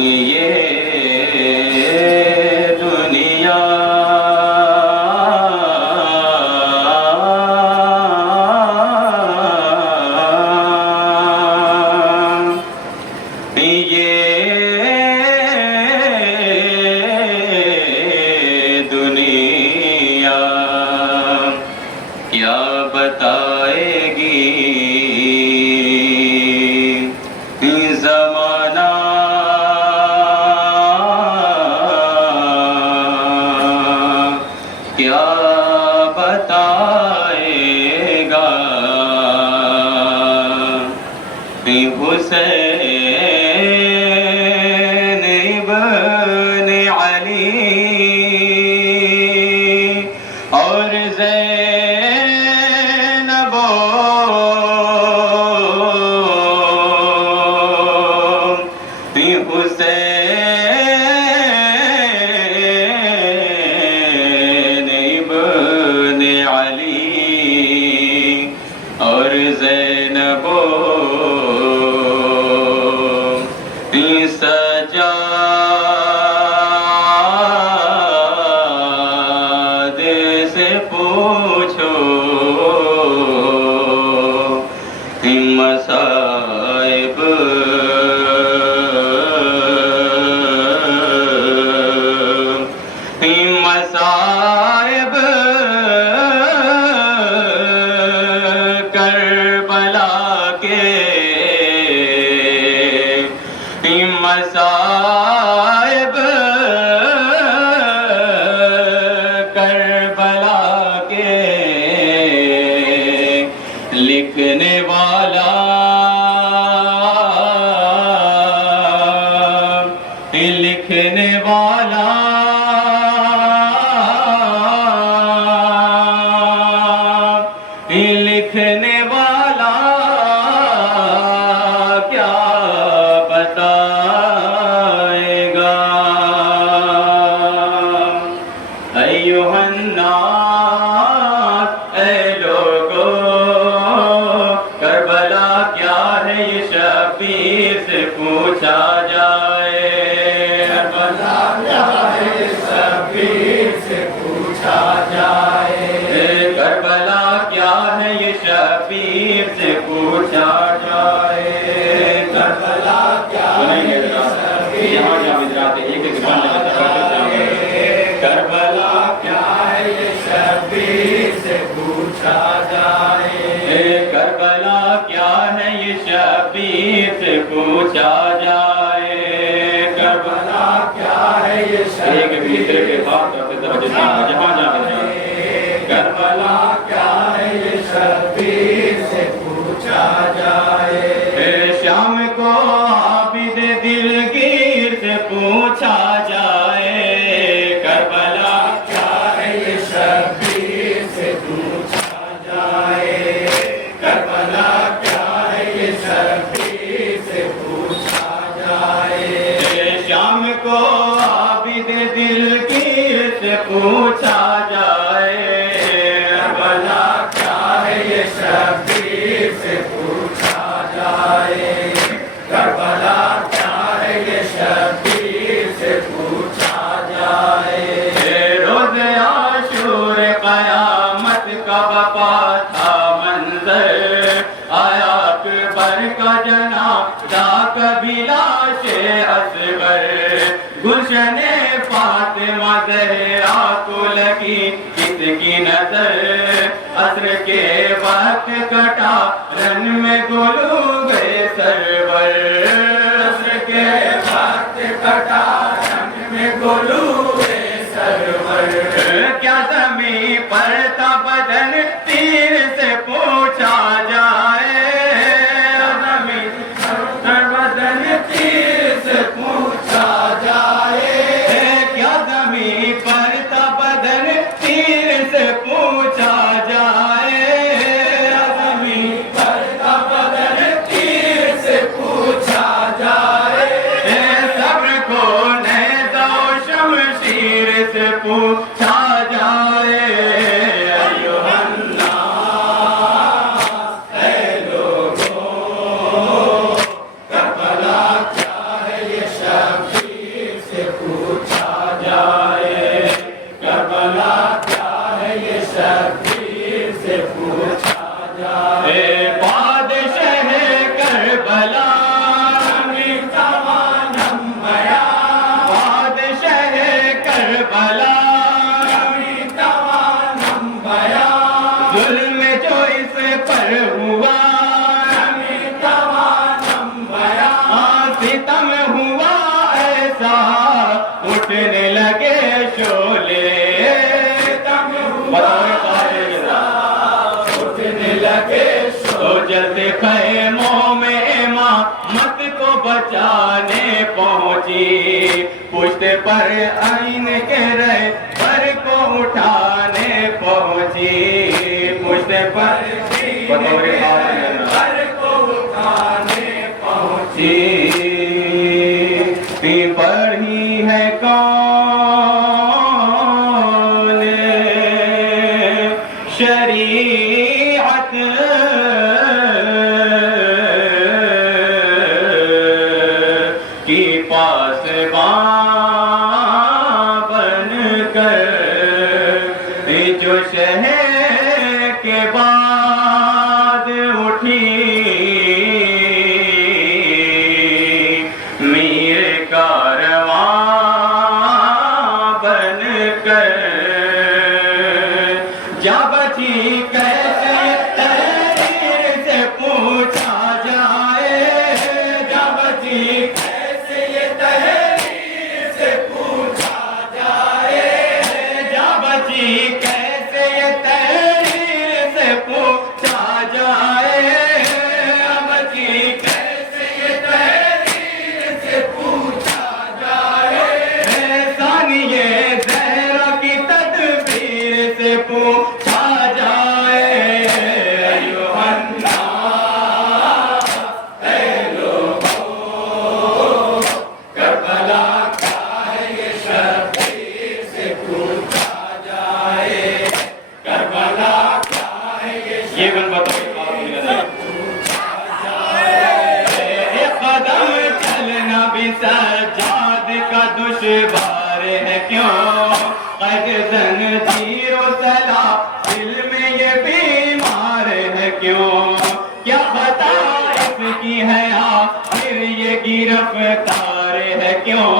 ये दुनिया क्या बताएगी ज़माना, क्या बताएगा हुसैन इब्न अली और हुसैन इब्न अली और ज़ैनबो सजादे से पूछो मसाइब मसाइब करबला के मसाइब करबला के लिखने वाला लिखने वाला लिखने वाला क्या बताएगा। अय्युहन्नास ऐ लोगों, करबला क्या है ये शबीर से पूछा जाए। करबला क्या है शबीर से पूछा जाए। करबला क्या है ये शबीर से पूछा जाए। करबला क्या है ये शबीर यहाँ जाते एक एक करबला क्या है ये शबीर से पूछा जाए। करबला क्या है ये शबीर से पूछा जाए। करबला क्या है ये एक भीतर के साथ जहाँ जाए। करबला क्या है ये शबीर से पूछा जाए। शाम को आबिद दिलगीर से पूछा जाए। करबला क्या है ये शबीर से पूछा जाए। करबला क्या है ये शबीर से पूछा जाए। शाम को आबिद दिलगीर से पूछा जाए। करबला क्या है ये शबीर से पूछा जाए। करबला क्या है ये शबीर से पूछा जाए। रोज़ आशूर क़यामत का बपा था मंज़र, आया अकबर का जनाज़ा कभी लाशे असगर। गुलशने फातिमा ज़हरा को लगी किसकी नजर, असर के वक्त कटा रन में गोलू गए सरवर। असर के वक्त कटा रन में गोलू गए सरवर। क्या ज़मीं पर था बदन तीर से पूछा जाए। ज़मीं पर बदन तीर से पूछा जाए। क्या ज़मीं पर था बदन तीर से पूछा जाए। ज़मीं पर था बदन तीर से पूछा जाए। सब्र को नेज़ा और शमशीर से पूछा जाए। अय्युहन्नास खैमों में इमामत को बचाने पहुंची, पुश्त पर आइन के रहे पर को उठाने पहुंची, पुश्त पर को उठाने पहुंची। पढ़ी है कौन शरीअत की पासबान बनकर, जो शहर के बाद उठी मीर कारवां बनकर, जा बची कैसे तहरीर से पूछा जाए, जा बची कैसे ये तहरीर से पूछा जाए, जा बची कैसे ये तहरीर से पूछा जाए, जा बची कैसे ये तहरीर से पूछा जाए, सानिए ज़हरा की तदबीर से पूछा जाए, यूहन्ना ऐ लोगों करबला का है ये शब्बीर से पूछा जाए, करबला का है ये गन बताओ कदम चलना भी सज्जाद का दुश्वार है क्यों, कद ज़ंजीरो सला दिल में ये बीमार है क्यों, क्या बता इसकी है आखिर ये गिरफ्तार है क्यों,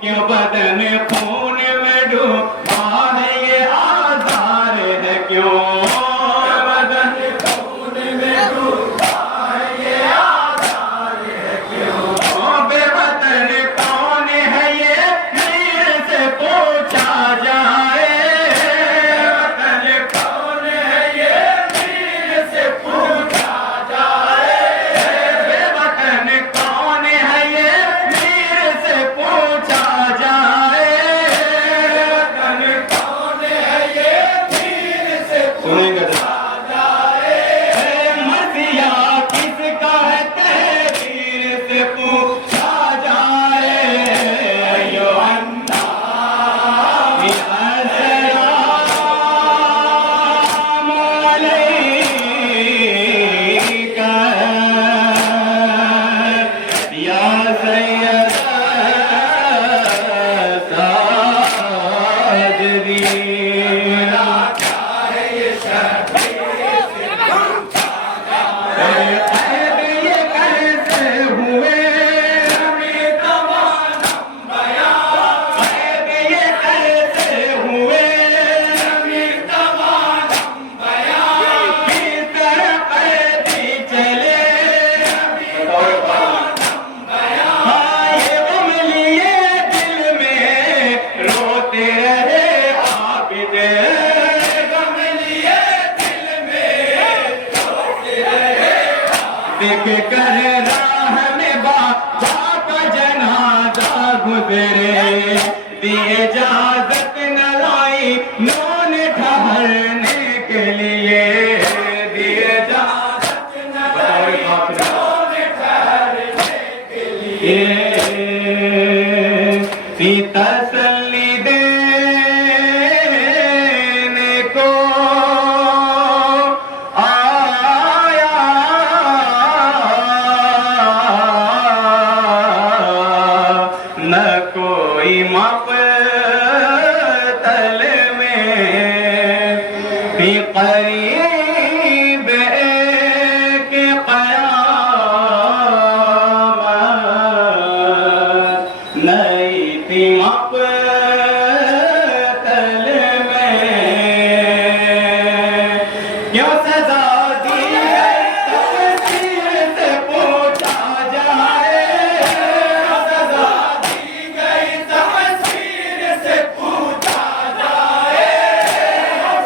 क्यों बदन खून में डूबा है ये आज़ार है क्यों, बदन खून में डूबा है ये आज़ार है क्यों, बेवतन कौन है ये मीर से पूछा जाए, वतन कौन है ये मीर से पूछा जाए, बेवतन कौन है ये मीर से पूछा जाए, वतन कौन है ये मीर से पूछा जाए, मर्जिया किसका है तहरीर से पूछा जाए, यूहन्ना अस्सलाम अलैका या सय्यदा साजिदीन, क्या है ये शब्बीर से पूछा जाए, ये कैसे हुए हमें तमाम बयान, ये कैसे हुए हमें तमाम बयान, किस तरह कैदी चले हमें तमाम बयान, ये गम लिए दिल में रोते रहे आबिद, गम लिए दिल में रोते रहे देख कर राह में बाबा का जनाजा गुजरे, दिए इजाजत न लाई नून ठहरने के लिए, दिए इजाजत न लाई नून ठहरने के लिए, तसल्ली देने को आया न कोई मक़तल में, भी करीब एक क़यामत नहीं थी मक़तल में, क्यों सजा दी तक़दीर से पूछा जाए, सजा दी गई तक़दीर से पूछा जाए,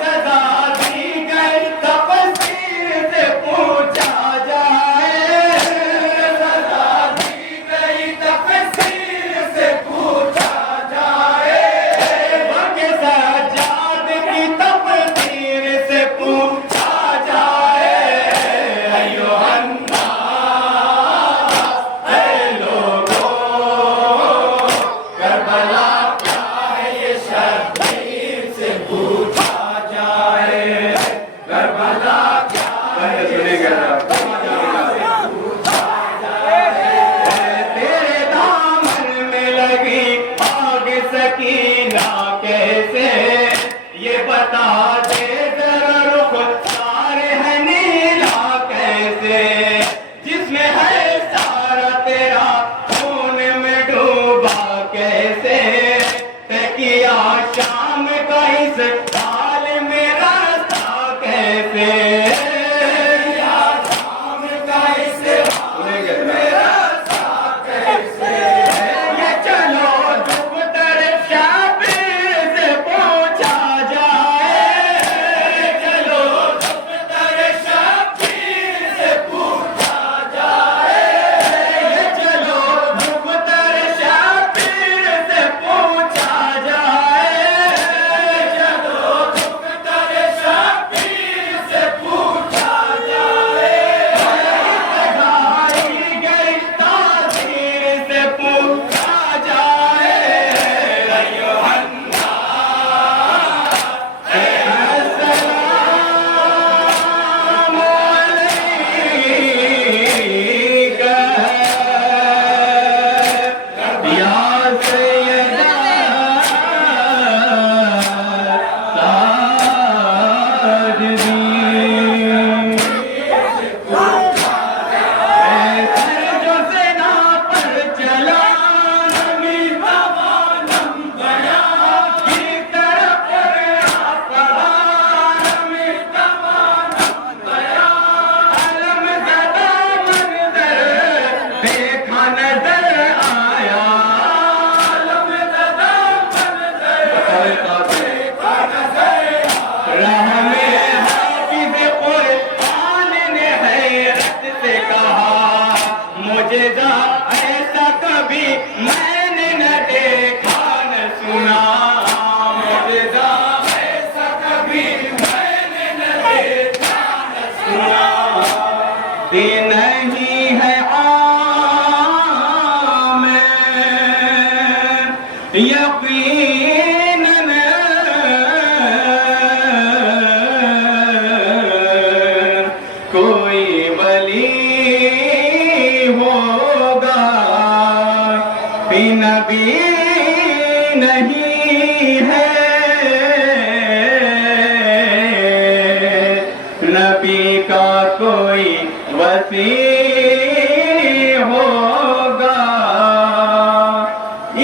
सजा दी गई तक़दीर से पूछा जाए, कैसे किया शाम का इस हाल में रास्ता कैसे किया शाम का इस हाल में रास्ता कैसे ये चलो दफ्तर शाबिर से पूछा जाए चलो दफ्तर शाबिर से पूछा जाए ये चलो दफ्तर शाबिर से पूछा जाए चलो दफ्तर शाबिर से पूछा जाए लगाई गई तासीर से पूछा जाए अस्सलाम अलैका या सय्यदा साजदीन जो सेना पर चला नमी हवानम बड़ा की तरफ आसरा नमी हवानम बड़ा अलम ज़दा मंज़र देखा नजर आया अलम ज़दा मंज़र देखा नजर रहमे हाफिज़ कुरआन ने हैरत से कहा मुझेजा ऐसा कभी मैंने न देखा न सुना मुझेजा ऐसा कभी मैंने न देखा न सुना ये नहीं है आम यकीनन कोई वली होगा भी नबी नहीं है नबी का कोई वसी होगा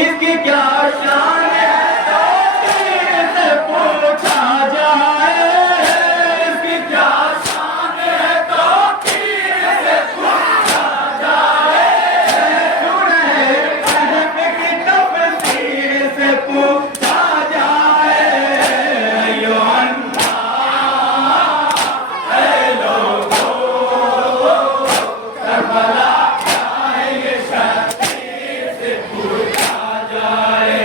इसकी क्या शान है तो से पूछा जाए इसकी क्या शान है तो से पूछा जाए सूरह कहफ की तफसीर से पूछा जाए अय्युहन करबला क्या है ये शबीर से पूछा जाए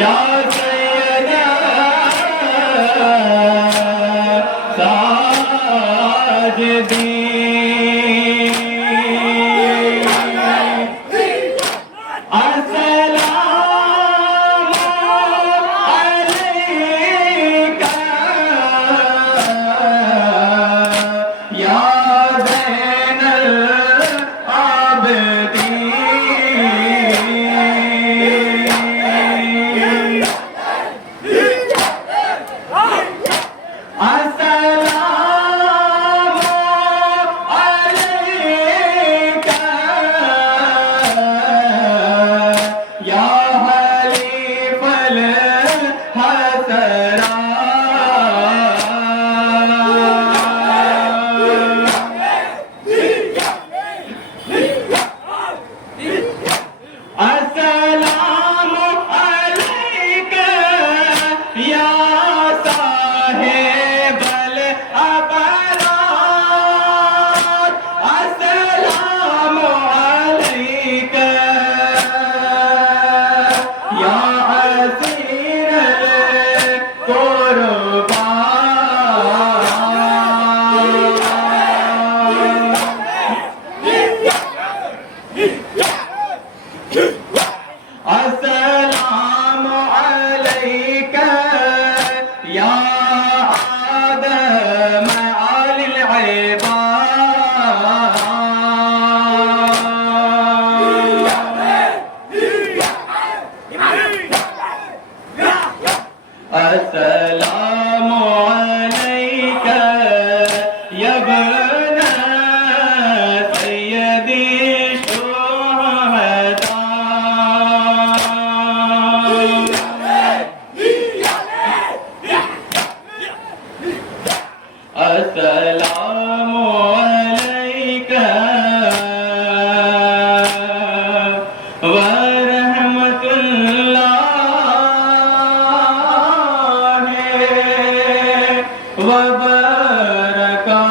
या सैयदा साजिदी अस्सलामु अलैका या आदम अलिल इबाद अस्सलामु अलैका या बना सय्यदी अस्सलामु अलैका व रहमतुल्लाहि व बरकातुहू।